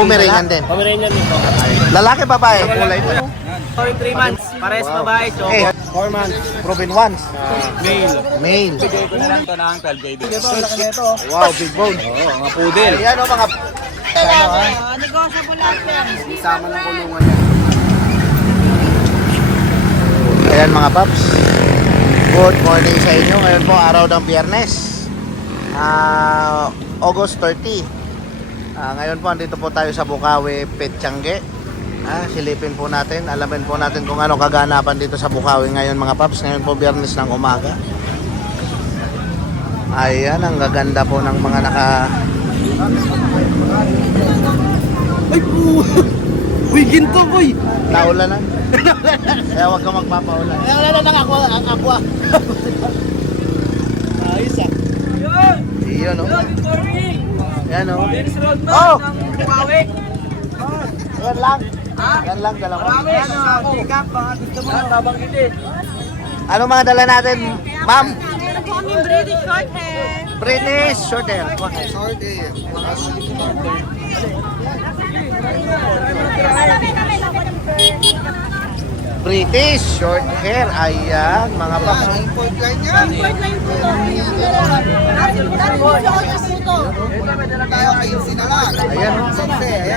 Pomeranian din. Pomeranian din po. Lalaki, babae. Kulay ito. Going 3 months. Pares babae, choco. Eh, 4 months. Proven ones. Male. Male. Bigay ko na lang to ng 12K din. Wow, big bone. Oo, mga poodle. Ayan o mga... Negosyo po lahat yan. Isama ng kulungan yan. Ayan mga paps. Good morning sa inyo. Ngayon po araw ng biyernes. Ah, August 30. Ah, ngayon po andito po tayo sa Bukawi, Petchange. Ah, silipin po natin, alamin po natin kung ano kaganapan dito sa Bukawi ngayon mga paps. Ngayon po biyernes ng umaga. Ayan, ang gaganda po ng mga naka... Ay po! Uy, ginto boy! Naulanan. Kaya huwag ka magpapaulan. Wala lang ako, ang ako. Ayos ah. Iyon, no? Good morning! Yan? Dennis Road Oh! Bukawi. Yan lang. Yan lang, dalawa. Ano, pick up, baka gusto mo. Babanggitin. Ano mga dala natin, ma'am? Meron po kami British short hair. British short hair. British short hair. Ayan, mga paps. Import line po to. Ayan.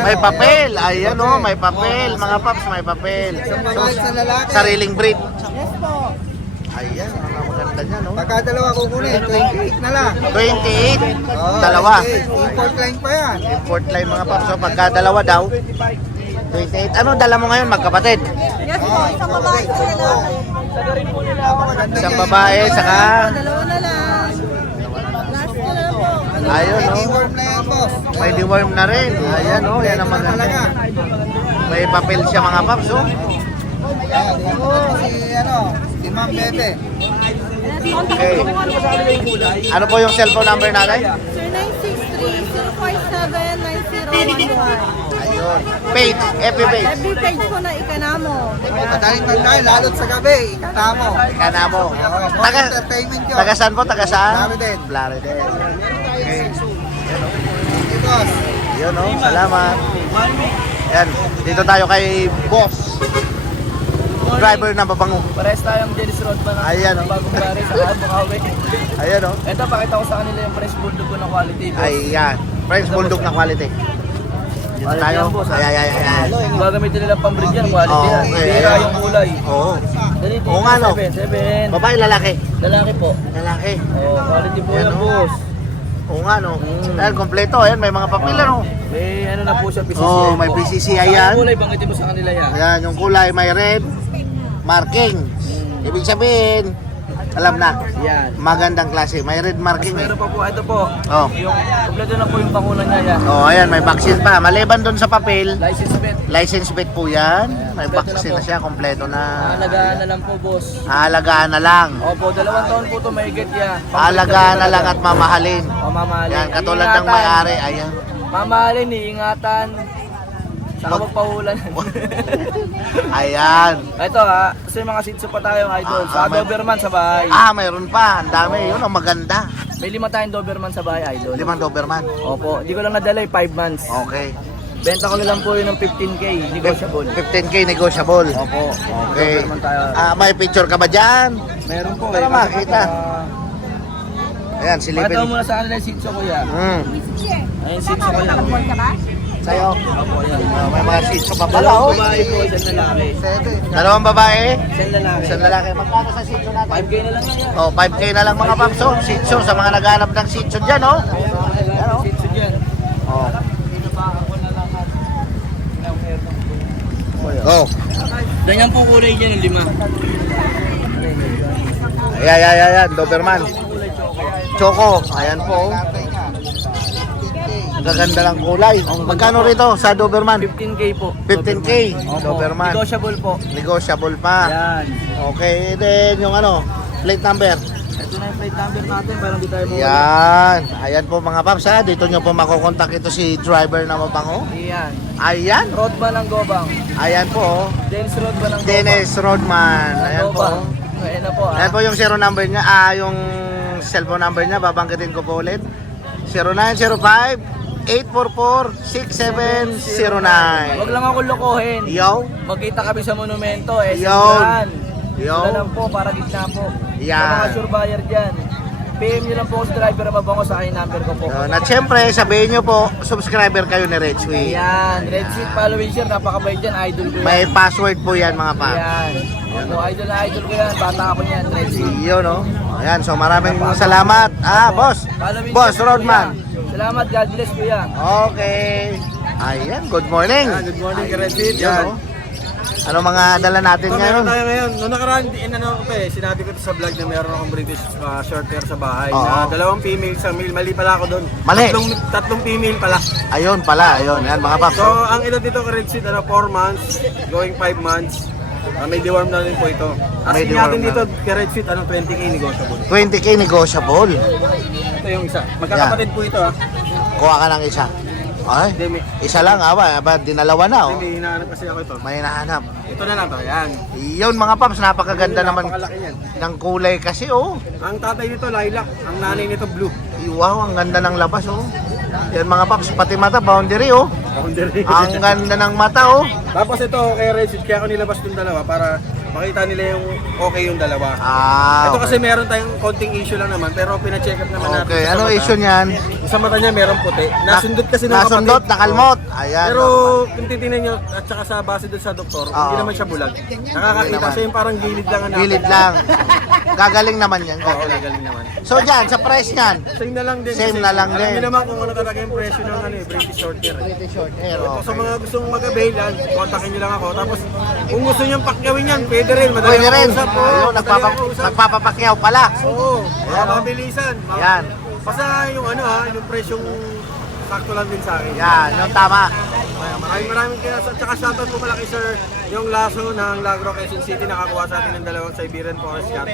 May papel. Ayan, oh, may papel. Mga paps, may papel. Sariling breed. Yes po. Ayan, mga maganda niya, no? Pagka dalawa kukunin, 28 na lang. 28. Oo, Dalawa. 28. Import line pa yan. Import line mga paps. So, pagka dalawa daw, 28. Ano dala mo ngayon, magkapatid? Yes po. Isang babae sa lalaki. Isang babae, saka Dalawa na lang. Last na lang po. ayun, May no? May deworm na rin. Ayan, oh, yan ang maganda. May papel siya mga paps, oh. Po si, ano, si Ma'am Bebe. Okay. Ano po yung cellphone number natin? Sir 963-047-9011. Ayun. Page, FB page. Every page po na ikanamo. Madaling tandaan, lalo't sa gabi, ikata mo. Ika na mo. Oo, Taga, entertainment yun. taga saan po? Taga saan? Plaridel. Plaridel. Okay. Thank you, boss. Yun, oh. Salamat. Yan. Dito tayo kay boss. Driver na babango. Pares tayong Dennis Road pa ng Ayan, oh. bagong gari sa Bukawi. Ayan, oh. Ito, pakita ko sa kanila yung press bulldog ko ng quality. boss. Ayan. French Bulldog na quality. Dito tayo. ha? Ay, ay, ay, ay. Gagamitin nila pang breed yan, quality Oo, yan. okay, Tira ayan. yung kulay. Oo. Dali, Oo nga, no? 7, 7. Babae, lalaki. Lalaki po. Lalaki. Oh, quality po Yan, oh. boss. Oo nga, no? Mm. Ayan, kompleto. Ayan, may mga papel, ano? May ano na po siya, PCCI Oo, po. may PCCI yan. yung kulay, banggitin mo sa kanila yan. Ayan, yung kulay may red marking. Ibig sabihin, alam na, Yan. magandang klase. May red marking. eh. Meron pa po, ito po. Oh. Yung, kompleto na po yung pakunan niya yan. Oh, ayan, may vaccine pa. Maliban doon sa papel, License plate. license plate po yan. May Kompleto na vaccine po. na siya, kompleto na. Alagaan na lang po, boss. Aalagaan na lang. Opo, dalawang taon po ito may get yan. Aalagaan na lang at mamahalin. Mamamalin. Yan, katulad ng may-ari. Ayan. Mamahalin, iingatan. Saka Mag- magpahulan. Ayan. ito ha, kasi mga sitso pa tayo idol. Ah, Sa may- Doberman sa bahay. Ah, mayroon pa. Ang dami. Yun ang maganda. May lima tayong Doberman sa bahay idol. Limang Doberman. Opo, hindi ko lang nadala 5 months. Okay. Benta ko na lang po yun ng 15k, negotiable. 15k negotiable. Opo, Okay. Doberman tayo. Ah, may picture ka ba dyan? Meron po Para eh. makita. Ayan, Pakita silipin. mo muna sa kanila yung sitso kuya. Hmm. Ayun, sitso kuya. Sa'yo. Opo, may mga seats ka pa pala, oh. Dalawang babae po, isang lalaki. Dalawang babae, Isang lalaki. isang lalaki. Magkano sa sitso natin? 5k na lang yan. Oh, 5k na lang mga papso. Sitso sa mga naghanap ng sitso dyan, oh. Yan, oh. Sitso dyan. Oh. Oh. Ganyan po kulay dyan yung lima. Ayan, ayan, ayan, ayan. Doberman. Choco. Ayan po. Oh. Ang gaganda ng kulay. Magkano rito sa Doberman? 15k po. 15K. Opo. Doberman. Negotiable po. Negotiable pa. Yan. Okay, then yung ano, plate number. Ito na yung plate number natin para hindi tayo mawala. Yan. Ayan po mga paps ha. Dito nyo po makukontak ito si driver na mabango. Yan. Ayan. Roadman ng Gobang. Ayan po. Dennis Roadman ng Dennis Rodman. Gobang. Ayan po. Gobang. Ayan na po. ah. Ayan po yung zero number niya. Ah, yung cellphone number niya. Babanggitin ko po ulit. 0905 0917-844-6709. Huwag lang ako lokohin. Yo. Magkita kami sa monumento eh. Yun. Yun. Yun. Yun lang po, para gitna po. Yan. Sa mga sure buyer dyan. PM nyo lang po sa driver na mabango sa akin number ko po. Yun. At syempre, sabihin nyo po, subscriber kayo ni Red Sweet. Ayan, Red Sweet following share, napakabait dyan, idol ko yan. May password po yan mga pa. Ayan. Opo, idol na idol ko yan, bata ako yan, Red Sweet. Yun, no? Ayan, so maraming salamat. Ah, boss. Boss, kuya. Salamat, God bless kuya. Okay. Ayan, good morning. Good morning, Karensit. Yan, no? Ano mga dala natin Ito, ngayon? meron tayo ngayon. Noong nakaraan, in, ano, ko eh, sinabi ko to sa vlog na meron akong British uh, short hair sa bahay. Oo. Na dalawang female sa male. Mali pala ako doon. Mali. Tatlong, tatlong female pala. Ayun pala, ayun. Yan mga paps. So, ang edad dito, Karensit, ano, 4 months, going 5 months. Ah, may deworm na rin po ito. May Asking deworm natin na. dito, Karensit, ano, 20k negotiable. 20k negotiable. Ito yung isa. Magkakapatid po ito, ha. Kuha ka ng isa. Ay, Hindi, may, isa lang ah, ba, ba dinalawa na oh. hindi, may hinahanap kasi ako ito. May nahanap. Ito na lang to, yan. Yun mga paps, napakaganda naman Napakalaki yan. ng kulay kasi oh. Ang tatay nito, lilac. Ang nanay nito, blue. Wow, ang ganda ng labas oh. Yan mga paps, pati mata, boundary oh. Boundary. Ang ganda ng mata oh. Tapos ito, kay Resid, kaya ako nilabas yung dalawa para makita nila yung okay yung dalawa. Ah, ito kasi okay. meron tayong konting issue lang naman, pero pina-check up naman natin. Okay, sa ano mata. issue niyan? Sa mata niya meron puti. Nasundot kasi ng Nasundot, kapatid. nakalmot. Ayan. Pero kung titingnan nyo, at saka sa base doon sa doktor, Oo. hindi naman siya bulag. Nakakakita naman. kasi yung parang gilid lang. ang Gilid lang. Gagaling naman yan. Oo, Gagaling. gagaling naman. So dyan, sa price niyan, Same na lang din. Same na lang alam din. niyo naman kung ano talaga yung presyo ng ano, eh, British short hair. eh. pretty short hair. So, sa Okay. mga gustong mag-avail yan, kontakin nyo lang ako. Tapos, kung gusto nyo pakyawin yan, pwede rin. Madali Pwede rin. kausap, oo. Ayun, Madali nagpapa, ang kausap. nagpapapakyaw pala. Oo, Ayan, oh. mabilisan. Ma- Yan. Basta yung ano ha, yung presyong sakto lang din sa akin. Yan, yung tama. Kaya Maraming maraming kaya sa tsaka shoutout po malaki sir yung laso ng Lagro Quezon City nakakuha sa atin ng dalawang Siberian Forest Cat.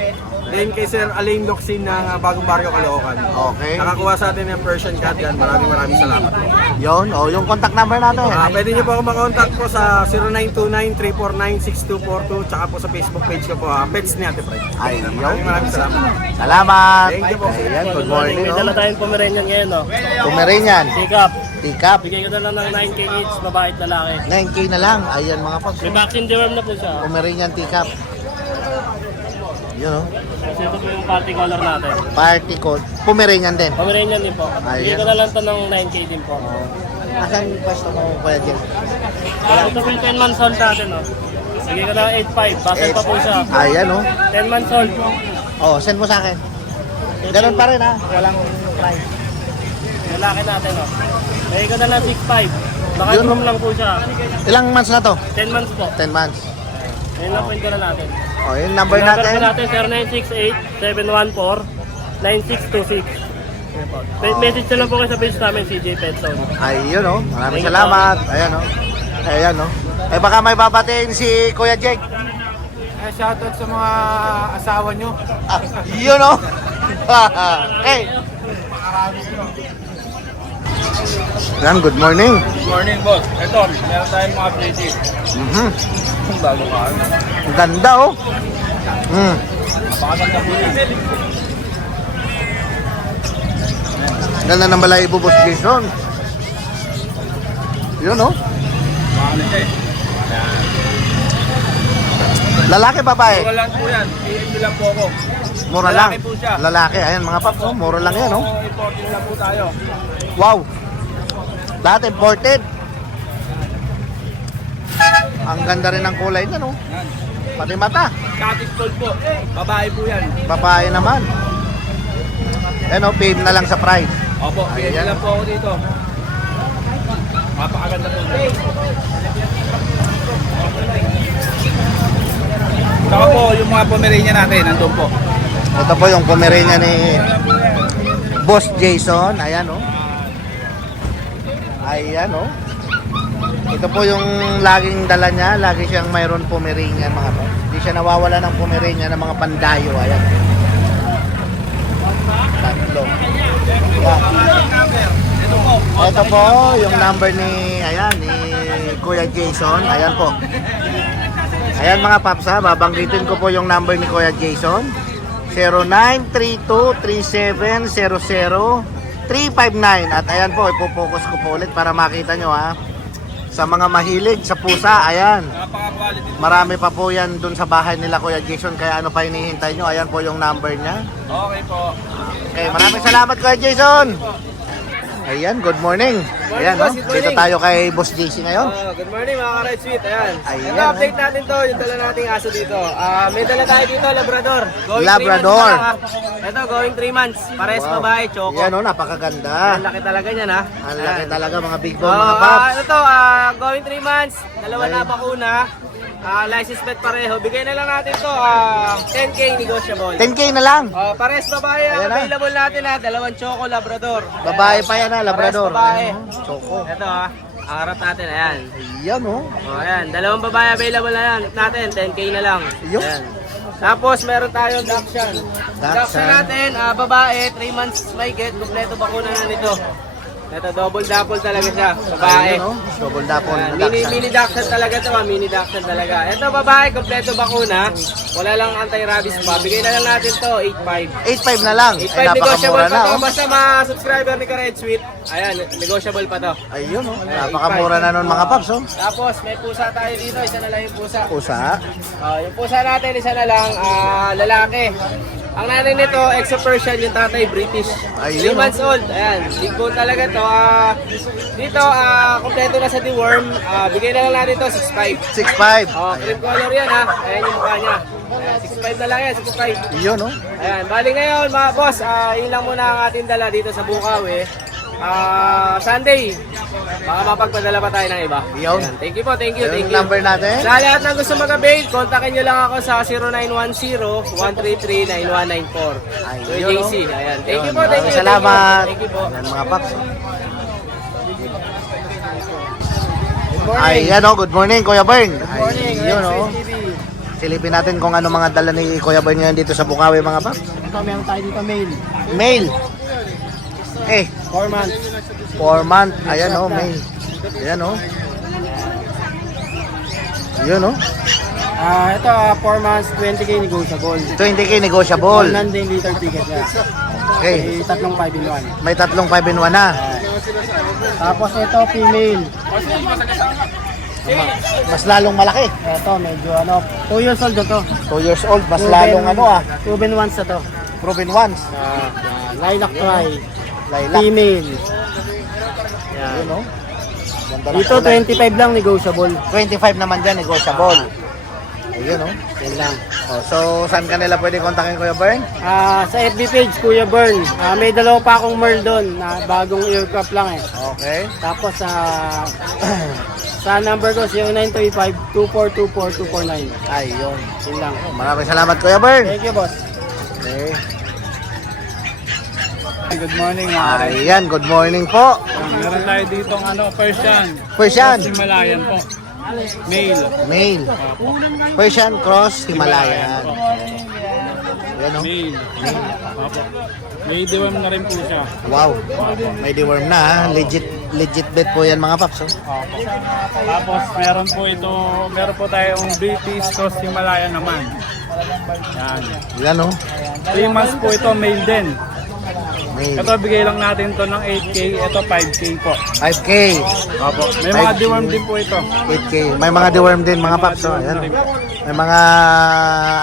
Then kay Sir Alain Doxin ng uh, Bagong Barrio Caloocan. Okay. Nakakuha sa atin ng Persian Cat yan. Maraming maraming salamat po. Yun, oh, yung contact number natin. Ah, pwede niyo po ako makontak po sa 0929-349-6242 tsaka po sa Facebook page ko po ha, Pets ni Ate Fred. Ay, Maraming yun. maraming salamat. Salamat. Thank you po. Ayan, good morning. May Oh. dala tayong Pomeranian ngayon, no? Pomeranian, Pick up. Pick up. Bigay ko na lang ng 9K each, babae at lalaki. 9K na lang. Ayan mga paps. May vaccine deworm na po siya. Pomeranian teacup. Yun oh. Kasi ito po yung party color natin. Party code. Pomeranian din. Pomeranian din po. Bigay ko na lang to ng 9K din po. Asan pwesto mo kuya Jim? Ah, ito po yung 10 months old natin, no? Bigay ko na ng 8.5. Basal pa po siya. Ayan oh. 10 months old. Oh, send mo sa akin. Ganun pa rin ha. Walang price. Lalaki natin, no? Bigay ko na lang 6.5. Baka Yun. room lang po siya. Ilang months na to? 10 months po. 10 months. Ayun lang po yung dala natin. Oh, yung number Yung number po natin. natin 0968-714-9626. Ayun po. Me- Message na lang po kayo sa page namin, CJ Pet Zone. Ayun oh. Maraming Thank you, salamat. Ayan oh. Ayan oh. Eh baka may babatiin si Kuya Jake. Eh, shoutout sa mga asawa nyo. Ah, yun oh. hey. Yan, good morning. Good morning, boss. Ito, meron tayong mga British. Mhm. Bago ka. Ang ganda oh. Mm. Napakaganda po yan. Ganda ng balayibo boss Jason. Yun oh. Ano siya eh. Lalaki babae. Mura lang po yan. PM nyo lang po ako. Mura lang. Lalaki po siya. Lalaki. Ayan mga paps oh. Mura lang yan oh. So, importing lang po tayo. Wow. Lahat imported. Ang ganda rin ng kulay niya no. Yan. Pati mata. Scottish Fold po. Babae po yan. Babae naman. Ano, paid na lang sa price. Opo, nyo Ayan. lang po ako dito. Mapakaganda po. Saka po, yung mga Pomeranian natin, nandun po. Ito po yung Pomeranian ni Boss Jason. Ayan oh. Ayan oh. Ito po yung laging dala niya. Lagi siyang mayroon Pomeranian mga po. Hindi siya nawawala ng Pomeranian ng mga pandayo. Ayan. Tatlo. Yan. Ito po yung number ni ayan ni Kuya Jason. Ayan po. Ayan mga paps ha, babanggitin ko po yung number ni Kuya Jason. 0932-3700-999. 359. At ayan po, ipopokus ko po ulit para makita nyo ha. Sa mga mahilig sa pusa, ayan. Marami pa po yan dun sa bahay nila Kuya Jason. Kaya ano pa hinihintay nyo? Ayan po yung number niya. Okay po. Okay, maraming salamat Kuya Jason. Ayan, good morning. Ayan, no? good Dito morning. tayo kay Boss JC ngayon. Oh, good morning mga ka-Red Sweet. Ayan. Ayan, Ito, update natin to. Yung dala nating aso dito. Ah, may dala tayo dito, Labrador. Going Labrador. 3 months pa lang, ah. Ito, going 3 months. Pares Wow. babae, choco. Yan, no? Napakaganda. Ang laki talaga niyan, ha? Ang laki Ayan. talaga mga big Oh, bone, mga ah, paps. ito, ah, going 3 months. Dalawa na Ayan. bakuna. Ah, license plate pareho. Bigay na lang natin to. ah, 10k negotiable. 10k na lang. Oh, pares babae ang na. available natin ha. Dalawang choco Labrador. Babae pa yan ha, Labrador. Pares babae. Ayan, no? Choco. Ito ha. Harap natin, ayan. Ayan, oh. Oh, ayan. Dalawang babae available na yan natin. 10k na lang. Yo. Ayan. Tapos meron tayong Dachshund. Dachshund. Dachshund natin, ah, babae, 3 months may get. Kompleto bakuna na nito. Ito, double double talaga siya. Babae. Ayun. Double dapol. Ayan, mini, mini Dachshund talaga to, ah, mini Dachshund talaga. Ito babae, kompleto bakuna. Wala lang anti-rabies pa. Bigay na lang natin to, 8.5. 8.5 na lang. Ay, 8.5 negotiable napakamura pa na, to. oh. Basta mga subscriber ni Ka-Red Sweet. Ayan, negotiable pa to. Ayun, oh. Napakamura na nun mga paps, oh. Tapos may pusa tayo dito, isa na lang yung pusa. Pusa. Ah, yung pusa natin, isa na lang, ah, lalaki. Ang nanay nito, ex-Persian, yung tatay, British. Ayun, 3 months old. Ayan, big bone talaga to. Ah, dito, ah, kompleto na sa deworm. Ah, bigay na lang natin to, 6'5". 6.5. Oh, cream color yan ha. Ayan yung mukha niya. Ayan, 6'5 na lang yan, 6'5. Yun, oh. Ayan, bali ngayon mga boss, ah, yun lang muna ang ating dala dito sa Bukawi. Ah, Sunday, baka mapagpadala pa tayo ng iba. Yun. Ayan, Thank you po, thank you, thank yung you. number natin. Sa lahat ng gusto mag-avail, kontakin nyo lang ako sa 0910-133-9194. So, Ayun, JC. Ayan. Thank you po, thank you. Salamat. Thank you po. Ayan, mga paps. Ayan, oh. Good morning, Kuya Bern. Good morning. Ayun, Red oh. Silipin natin kung ano mga dala ni Kuya Bern ngayon dito sa Bukawi, mga paps. Ito, meron tayo dito mail. Mail. Eh, 4 months. 4 month. Ayan, oh, mail. Ayan, oh. Yun, oh. Ah, ito, 4 months, 20k negotiable. 20k negotiable. Landing liter ticket yan. Okay. May tatlong 5 in 1. May tatlong 5 in 1 na. Tapos ito, female. Mas lalong malaki. Ito, medyo ano, 2 years old na to. 2 years old. Mas lalong ano ah. Proven once na to. Proven ones. Uh, lilac try. Lilac. Female. Yan. Yun, oh. Ganda ng Dito, kulay. 25 lang negotiable. 25 naman dyan, negotiable. Ayun, oh. Yan lang. oh. So, saan ka nila pwede kontakin Kuya Bern? Ah, sa FB page, Kuya Bern. Ah, may dalawa pa akong Merl doon na bagong aircraft lang eh. Okay. Tapos sa sa number ko 0935-2424-249. Ayun. Yun lang. Maraming salamat Kuya Bern. Thank you, boss. Okay. Good morning Ayan, good morning po. Meron tayo dito ng ano, Persian. Persian. Himalayan po. Male. Male. Persian Cross Himalayan. Ayan, oh. Male. Opo. May deworm na rin po siya. Wow. May deworm na ha. Legit, legit bet po yan mga paps. Oh. Opo. Tapos meron po ito, meron po tayong British Cross Himalayan naman. Yan. Yan oh. 3 months po ito, male din. Ito bigay lang natin to ng 8K, ito 5K po. 5K. Opo. May mga 5K. deworm din po ito. 8K. May mga deworm din mga paps. Oh. Ayan, oh. May mga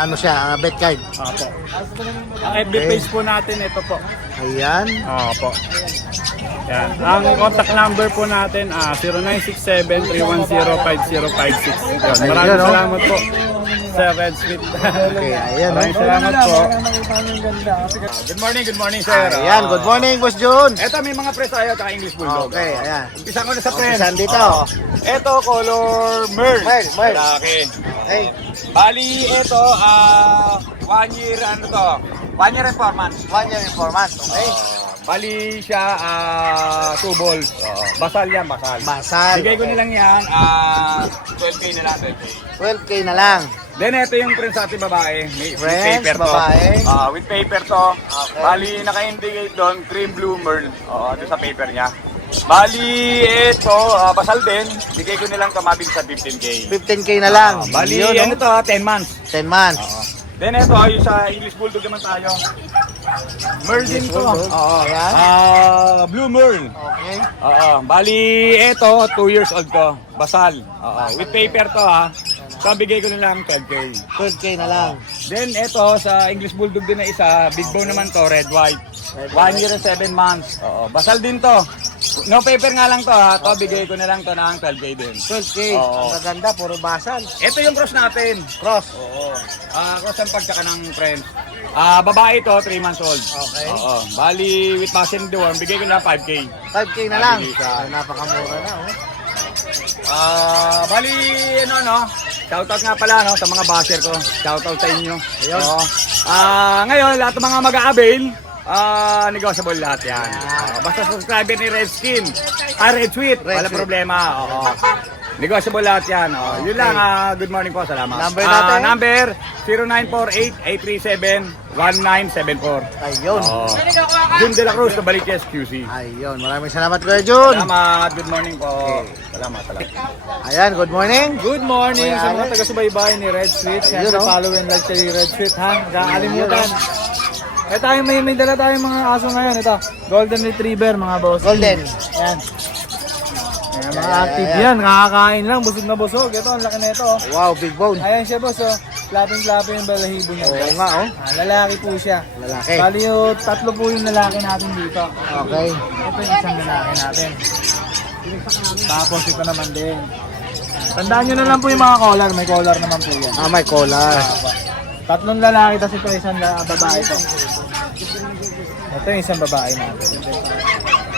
ano siya, uh, bet card. Opo. Ang FB Okay. page po natin, ito po. Ayan. Opo. Yan. Ang contact number po natin, ah 0967-310-5056. Yan. Maraming Ayun, oh. salamat po sa Red Street. Okay, ayan. Maraming Oh. salamat po. Good morning, good morning sir. Ayan, good morning, Boss Jun. Ito may mga press tayo at English Bulldog. Okay, ayan. Umpisa ko na sa press. Umpisan dito. Ito color merl. Merl, Merl. Lalaki. Okay. Bali, ito, ah, one year, ano to? One year and four months. One year and four months. Okay. Bali siya, ah, two balls. Basal yan, basal. Basal. Bigay ko nilang yan, ah, 12K na lang, 12K. 12K na lang. Then ito yung prince natin babae. May, with Friends, paper to. babae. Ah, with paper to. Okay. Bali, naka-indicate doon, cream blue merl. Oo, doon sa paper niya. Bali, ito, ah, basal din. Bigay ko nilang kamabing sa 15K. 15K na lang. Ah, bali, Yun, ano to, ah, 10 months. 10 months. Then ito, yung sa English Bulldog naman tayo. Merl din to. Oo. Ayan. Ah, Blue Merl. Okay. Oo. Bali, eto, 2 years old to. Basal. Oo. With paper to ha. So, bigay ko na lang 12K. 12K na lang. Then, eto, sa English Bulldog din na isa, big bone naman to, red white. 1 year and 7 months. Oo. Basal din to. No paper nga lang to ha. To, bigay ko na lang to ng 12K din. 12K. Oo. Ang gaganda, puro basal. Ito yung cross natin. Cross. Oo. Ah, cross ang pagtsaka ng friends. Ah, babae to, 3 months old. Okay. Oo. Bali, with passing the worm, bigay ko na 5K. 5K na lang. Mabilis, ah. Ay, napakamura na, oh. Ah, bali, ano, no? Shoutout nga pala, no, sa mga basher ko. Shoutout sa inyo. Ayun. Ah, ngayon, lahat ng mga mag-a-avail, ah, negotiable lahat yan. Ah, basta subscriber ni Red Skin. Ah, Red Sweet. Red Wala Sweet. problema. Oo. Negotiable lahat yan. Oh, Yun lang. ah, good morning po. Salamat. Number Ah, natin? number 0948-837-1974. Ayun. Oh. Jun De La Cruz, Kabaliches, QC. Ayun. Maraming salamat, Kuya Jun. Salamat. Good morning po. Salamat. Salamat. Ayan, good morning. Good morning Kuya sa mga Alex. taga-subaybay ni Red Sweet. Ayun, Siyempre, oh. follow and like kay Red Sweet, ha? Kakalimutan. Eh tayo may may dala tayong mga aso ngayon. Ito, Golden Retriever, mga boss. Golden. Ayan. Mga active yan. Nakakain lang, busog na busog. Ito, ang laki na ito. oh. Wow, big bone. Ayan siya, boss. Oh. Clapping-clapping yung balahibo niya. Oo nga, oh. Ah, lalaki po siya. Lalaki. Bali yung tatlo po yung lalaki natin dito. Okay. Ito yung isang lalaki natin. Tapos ito naman din. Tandaan nyo na lang po yung mga collar. May collar naman po yan. Ah, may collar. Tatlong lalaki, tapos ito isang la- babae po. Ito yung isang babae natin.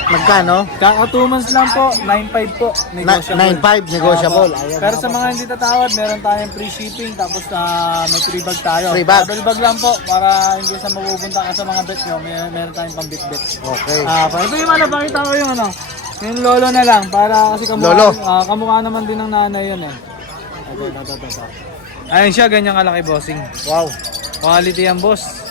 Magkano? Kaka 2 months lang po, 9.5 po. Negotiable. 9.5 negotiable. Ayan, Pero sa mga hindi tatawad, meron tayong free shipping tapos ah, may free bag tayo. Free bag. Double bag lang po para hindi sa mapupunta ka sa mga bet nyo, may, meron tayong pang bet-bet. Okay. Ah, pa ito yung ano, pakita ko yung ano. Yung lolo na lang para kasi kamukha, Lolo. ah, kamukha naman din ng nanay yun eh. Ito, ito, ito, ito. Ayun siya, ganyan kalaki bossing. Wow. Quality yan boss.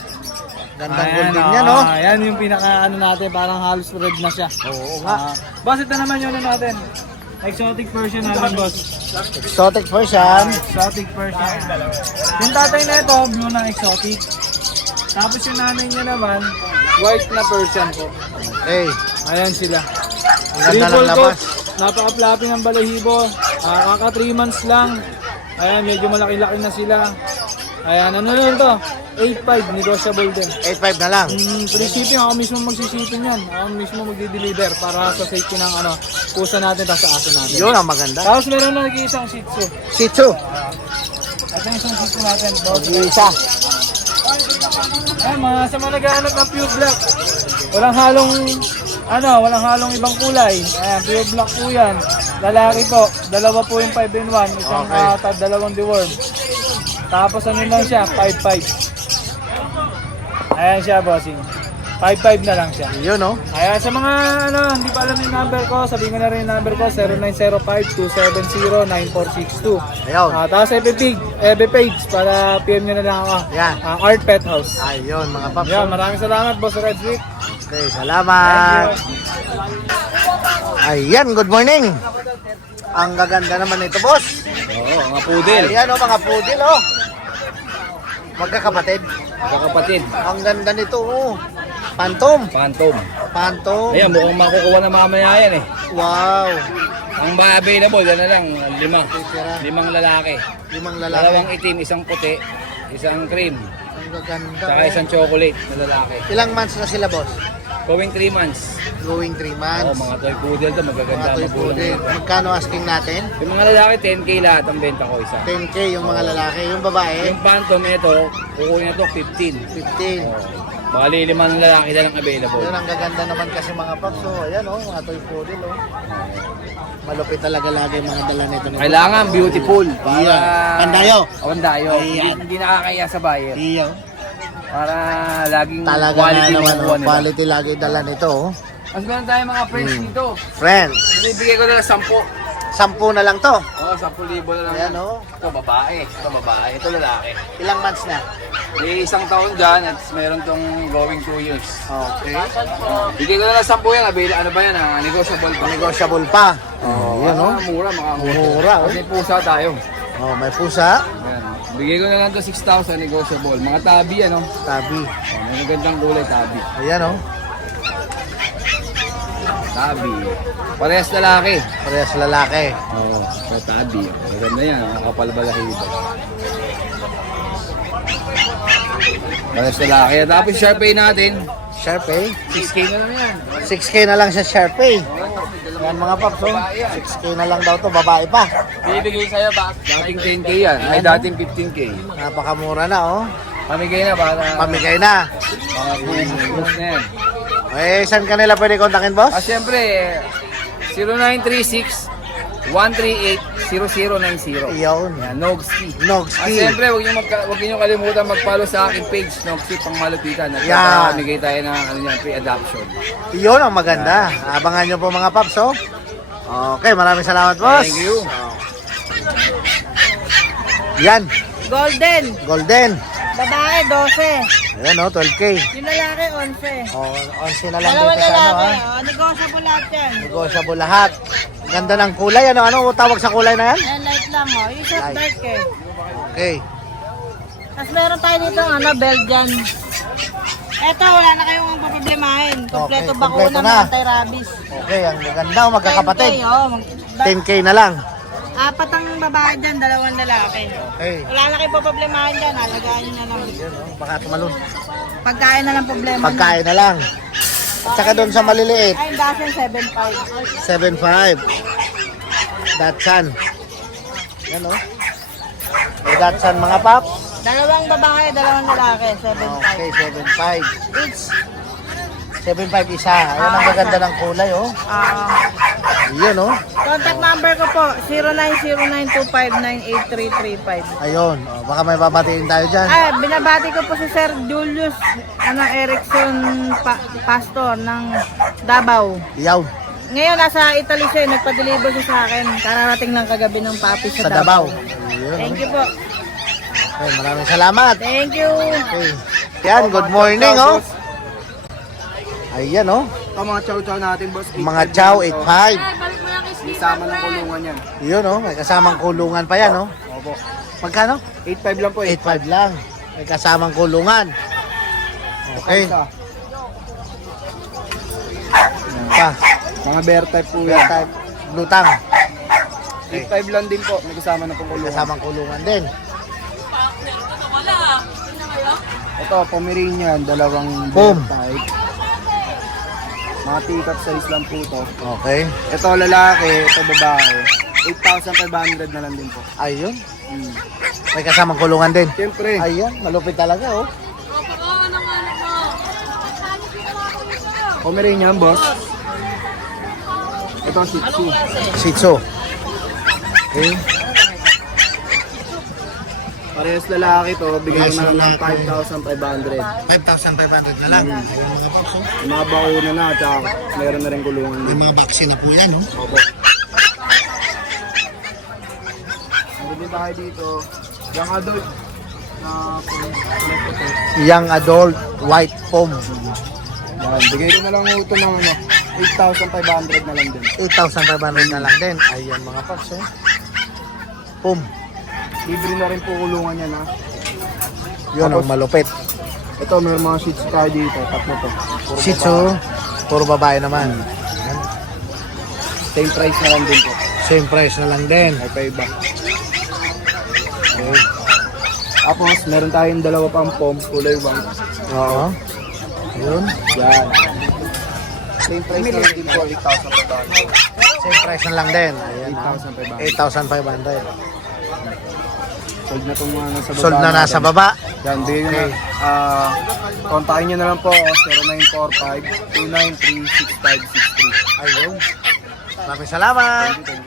Gandang golden ah, niya, no? Ayan yung pinaka ano natin, parang halos red na siya. Oo nga. Ah, boss, ito naman yun ano natin. Exotic version namin boss. Exotic version. Exotic version. Yung tatay na ito, blue na exotic. Tapos yung nanay niya naman, white na version po. Okay. Ayan sila. Ang ganda ng Triple labas. coat, napaka-flappy ng balahibo. Ah, kaka 3 months lang. Ayan, medyo malaki-laki na sila. Ayan, ano na to? 8.5, negotiable din. 8.5 na lang. Mm, free shipping, ako mismo magsishipping yan. Ako mismo magdi-deliver para sa safety ng ano, pusa natin at sa aso natin. Yun ang maganda. Tapos meron na nag-iisang shih tzu. Shih Tzu. Ito yung isang shih tzu natin. boss. Isa. Ay, mga sa mga naghahanap ng pure black. Walang halong, ano, walang halong ibang kulay. Ayan, pure black po yan. Lalaki po. Dalawa po yung 5 in 1. Isang Okay. tad- dalawang deworm. Tapos ano lang siya, 5-5. Ayan siya, bossing. 5-5 na lang siya. Yun, no? Ayan, sa mga ano, hindi pa alam yung number ko, sabihin ko na rin yung number ko, 0905-270-9462. Ayun. Ah, tapos FB page, FB page para PM nyo na lang ako. Yan. Ah, Art Pet House. Ayun, mga paps. Yan, maraming salamat, Boss Red Sweet. Okay, salamat. Ayan, good morning. Ang gaganda naman nito, boss. Oo, mga poodle. Ayan, oh, mga poodle, oh. Magkakapatid. Kakapatid. Ang ganda nito, oh. Phantom. Phantom. Phantom. Ayan, mukhang makukuha na mamaya yan eh. Wow. Ang ba available, yan na lang, lima. Titira. Limang lalaki. Limang Dalawang lalaki. itim, isang puti, isang cream, Ang gaganda. saka oh. isang chocolate na lalaki. Ilang months na sila, boss? Going 3 months. Going 3 Oo, months. mga toy poodle to, magaganda. Mga toy poodle. Magkano asking natin? Yung mga lalaki, 10k lahat ang benta ko isa. 10k yung mga lalaki. Yung babae, Yung phantom ito, kukunin na to 15. 15. Oh. Bali, limang lalaki na lang available. Yun ang gaganda naman kasi mga paps. So, ayan oh, mga toy poodle oh. Malupit talaga lagi mga dala nito. nito. Kailangan beautiful. Para... Pandayo. Oh, pandayo. Hindi, hindi nakakaya sa buyer. Iyo. Para laging Talaga quality na naman, makukuha oh, nila. quality lagi dala nito oh. Mas meron tayong mga friends Hmm. dito. Friends, Bibigay ko na lang 10. sampu na lang to. Oo, oh, 10,000 na lang. Ayan oh. Ito babae, ito babae, ito lalaki. Ilang months na? May isang taon dyan at meron tong going 2 years. Okay. Bigay ko na lang 10 yan, avail, ano ba yan, ah, negotiable pa. Negotiable pa. Oh, yun oh. Ah, mura, makakamura. Mura oh. Kasi pusa tayo. Oh, may pusa. Bigay ko na lang to 6,000 negotiable. Mga tabi ano. Tabi. Oh, may magandang kulay tabi. Ayan oh. Tabi. Parehas lalaki. Parehas lalaki. Oo, oh, oh, tabi. Maganda yan, ang kapal balahibo. Parehas lalaki. Tapos Sharpay natin, Sharpay. 6K na lang yan. 6K na lang sa Sharpay. Yan mga paps oh. 6K na lang daw to, babae pa. Bibigay sa'yo ba? Dating 10K yan, ay dating 15K. Napakamura na oh. Pamigay na para Pamigay na. mga boost na yan. Eh, saan kanila pwede kontakin, boss? Ah, syempre, 0936 138 0090. Iyon. Yan, Nogski. Ah, Nogski. siyempre, huwag niyo, magka, huwag niyo kalimutan mag-follow sa aking page, Nogski Pangmalupitan. At Yan. yeah. tayo ng ano yan, pre-adoption. Iyon ang maganda. Abangan nyo po mga paps, oh. Okay, maraming salamat, boss. Thank you. Yan, Golden. golden. Babae, 12. Ayan, oh, 12K. Yung lalaki, 11. Oh, 11 na lang Dalawang dito sa ano, lalaki. ha. Oh, negosyable lahat yan. Negosyable lahat. Ganda ng kulay. Ano, ano tawag sa kulay na yan? Ayan, light lang oh. Yung short Light. dark eh. Okay. Tapos meron tayo dito ano, Belgian. Eto, wala na kayong problemahin. Kompleto Okay, bakuna kompleto ng na. anti-rabies. Okay, ang ganda, oh, magkakapatid. 10K, oh. Mag- da- 10K na lang. apat ang babae dyan, dalawang lalaki. Okay. Wala na kayong problemahin dyan. Alagaan nyo na lang. Yan, oh, baka tumalun. Pagkain na lang problema. Pagkain na lang. At saka doon sa maliliit, Ay, dozen 7.5. 7.5. Datsan. Yan, oh. May Datsan mga paps. Dalawang babae, dalawang lalaki, 7.5. Okay, 7.5. Each, 7.5 isa. Ayan ang gaganda ng kulay, oh. ah, Yun, oh. contact number ko po, 090925983335. Ayun. Oh, baka may babatiin tayo dyan. Ay, binabati ko po si Sir Julius ano, Erickson pa- Pastor ng Davao. Yaw. Ngayon, nasa Italy siya, eh. nagpa-deliver siya sa akin. Kararating lang kagabi ng papi sa, Sa Davao. Ayun, Thank oh. you po. Okay, maraming salamat. Thank you. Okay. Yan, good morning, oh. Ayan, oh. Ito mga chow-chow natin, boss. Mga chow, 8.5. Isama ng kulungan yan. Yun, oh. May kasamang kulungan pa yan, oh. Opo. Magkano? 8.5 lang po eh. 8.5 lang. May kasamang kulungan. Okay. Isa. Yan pa. Mga bear type po Bear yan. type. Lutang. 8.5 lang din po. May kasama na pong May kulungan. kasamang kulungan din. Ito, Pomeranian, dalawang Pom. bear type. Mga teacup size lang po to. Okay. Ito lalaki, ito babae. 8,500 na lang din po. Ayun. Hmm. May kasamang kulungan din. Siyempre, Ayan, malupit talaga, oh. Pomeranian, boss. Ito, Shih Tzu. Shih Tzu. Okay. Parehas lalaki to, bigyan ko na lang ng Parehas 5,500. 5,500 na lang. Ayun, mga paps, oh. Mga bakuna na, tsaka meron na rin kulungan May din. mga vaccine na po yan, oh. Opo. Meron din tayo dito, young adult na puti. Young adult white foam. Yan, bigay ko na lang ito ng ano, 8,500 na lang din. 8,500 na lang din. Ayan mga paps, eh. Foam. Libre na rin po kulungan yan ha. Yun, ang malupit. Ito, may mga Tzu tayo dito, tatlo to. Puro Shih Tzu, puro babae naman. Yan. Same price na lang din po. Same price na lang din. May pa iba. Okay. Tapos, meron tayong dalawa pang pom, kulay white. Oo. Yun. Yan. Same price na lang din po, 8,500. Same price na lang din. Ayan. ah. 8,500. 8,500. Sold na itong mga nasa baba. Sold na nasa baba. Yan, bigyan nyo na. Ah, kontakin nyo na lang po ako, 0945-293-6563. Ayun. Maraming salamat. Thank you, thank you.